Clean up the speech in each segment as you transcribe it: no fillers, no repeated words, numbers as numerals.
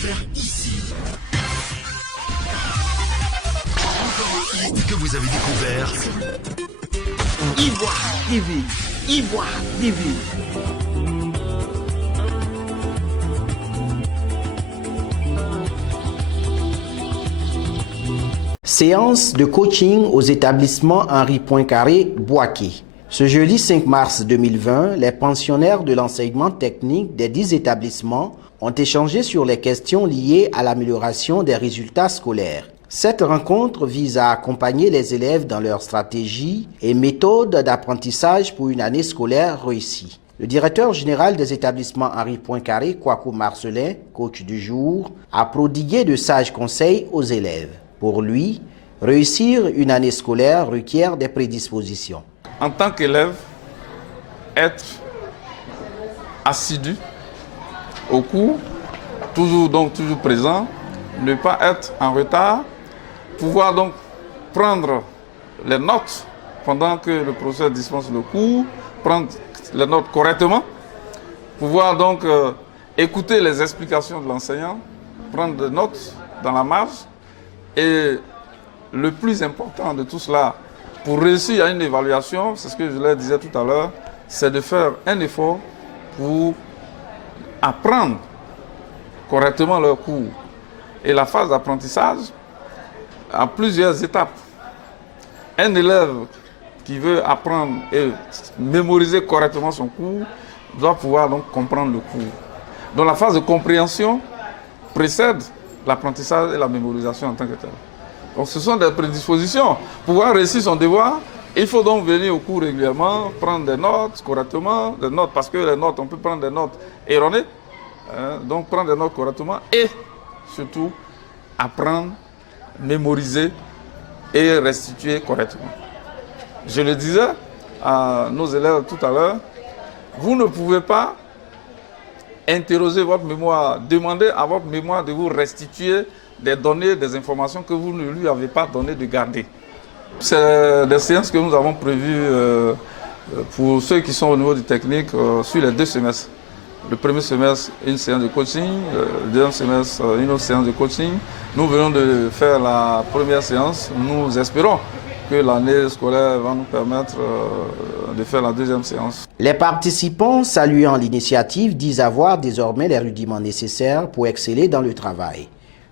faire ici. Encore un hit que vous avez découvert. Ivoire TV. Ivoire TV. Séance de coaching aux établissements Henri Poincaré, Bouaké. Ce jeudi 5 mars 2020, les pensionnaires de l'enseignement technique des 10 établissements ont échangé sur les questions liées à l'amélioration des résultats scolaires. Cette rencontre vise à accompagner les élèves dans leur stratégie et méthode d'apprentissage pour une année scolaire réussie. Le directeur général des établissements Henri Poincaré, Kwaku Marcelin, coach du jour, a prodigué de sages conseils aux élèves. Pour lui, réussir une année scolaire requiert des prédispositions. En tant qu'élève, être assidu au cours, toujours présent, ne pas être en retard, pouvoir donc prendre les notes pendant que le professeur dispense le cours, prendre les notes correctement, pouvoir donc écouter les explications de l'enseignant, prendre des notes dans la marge. Et le plus important de tout cela, pour réussir à une évaluation, c'est ce que je leur disais tout à l'heure, c'est de faire un effort pour apprendre correctement leur cours. Et la phase d'apprentissage a plusieurs étapes. Un élève qui veut apprendre et mémoriser correctement son cours doit pouvoir donc comprendre le cours. Donc la phase de compréhension précède l'apprentissage et la mémorisation en tant que tel. Donc ce sont des prédispositions. Pour pouvoir réussir son devoir, il faut donc venir au cours régulièrement, prendre des notes correctement, des notes, parce que les notes, on peut prendre des notes erronées, donc prendre des notes correctement et surtout apprendre, mémoriser et restituer correctement. Je le disais à nos élèves tout à l'heure, vous ne pouvez pas interroger votre mémoire, demander à votre mémoire de vous restituer des données, des informations que vous ne lui avez pas donné de garder. C'est des séances que nous avons prévues pour ceux qui sont au niveau du technique sur les 2 semestres. Le premier semestre, une séance de coaching, le deuxième semestre, une autre séance de coaching. Nous venons de faire la première séance. Nous espérons que l'année scolaire va nous permettre de faire la deuxième séance. Les participants, saluant l'initiative, disent avoir désormais les rudiments nécessaires pour exceller dans le travail.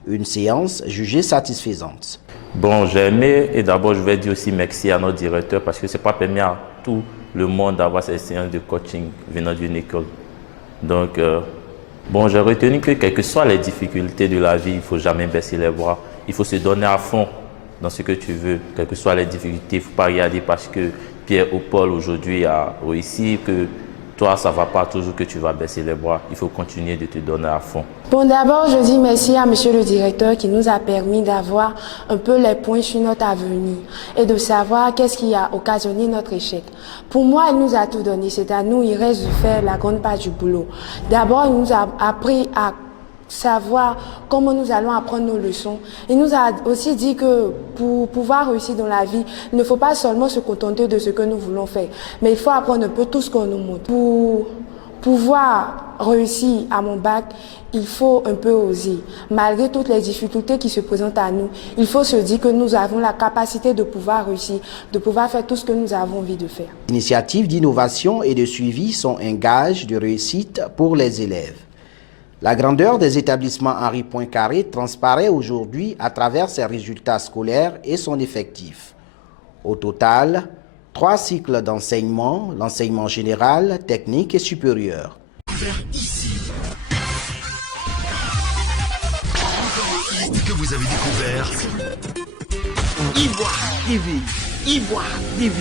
Une séance jugée satisfaisante. Bon, j'ai aimé et d'abord je vais dire aussi merci à notre directeur parce que ce n'est pas permis à tout le monde d'avoir ces séances de coaching venant d'une école. Donc, bon, j'ai retenu que quelles que soient les difficultés de la vie, il ne faut jamais baisser les bras. Il faut se donner à fond dans ce que tu veux, quelles que soient les difficultés. Il ne faut pas regarder parce que Pierre ou Paul aujourd'hui a réussi, que toi, ça ne va pas toujours que tu vas baisser les bras. Il faut continuer de te donner à fond. Bon, d'abord, je dis merci à monsieur le directeur qui nous a permis d'avoir un peu les points sur notre avenir et de savoir qu'est-ce qui a occasionné notre échec. Pour moi, il nous a tout donné. C'est à nous, il reste de faire la grande part du boulot. D'abord, il nous a appris à savoir comment nous allons apprendre nos leçons. Il nous a aussi dit que pour pouvoir réussir dans la vie, il ne faut pas seulement se contenter de ce que nous voulons faire, mais il faut apprendre un peu tout ce qu'on nous montre. Pour pouvoir réussir à mon bac, il faut un peu oser. Malgré toutes les difficultés qui se présentent à nous, il faut se dire que nous avons la capacité de pouvoir réussir, de pouvoir faire tout ce que nous avons envie de faire. Initiatives d'innovation et de suivi sont un gage de réussite pour les élèves. La grandeur des établissements Henri Poincaré transparaît aujourd'hui à travers ses résultats scolaires et son effectif. Au total, 3 cycles d'enseignement, l'enseignement général, technique et supérieur. Faire ici. Encore un hit que vous avez découvert. Ivoire TV. Ivoire TV.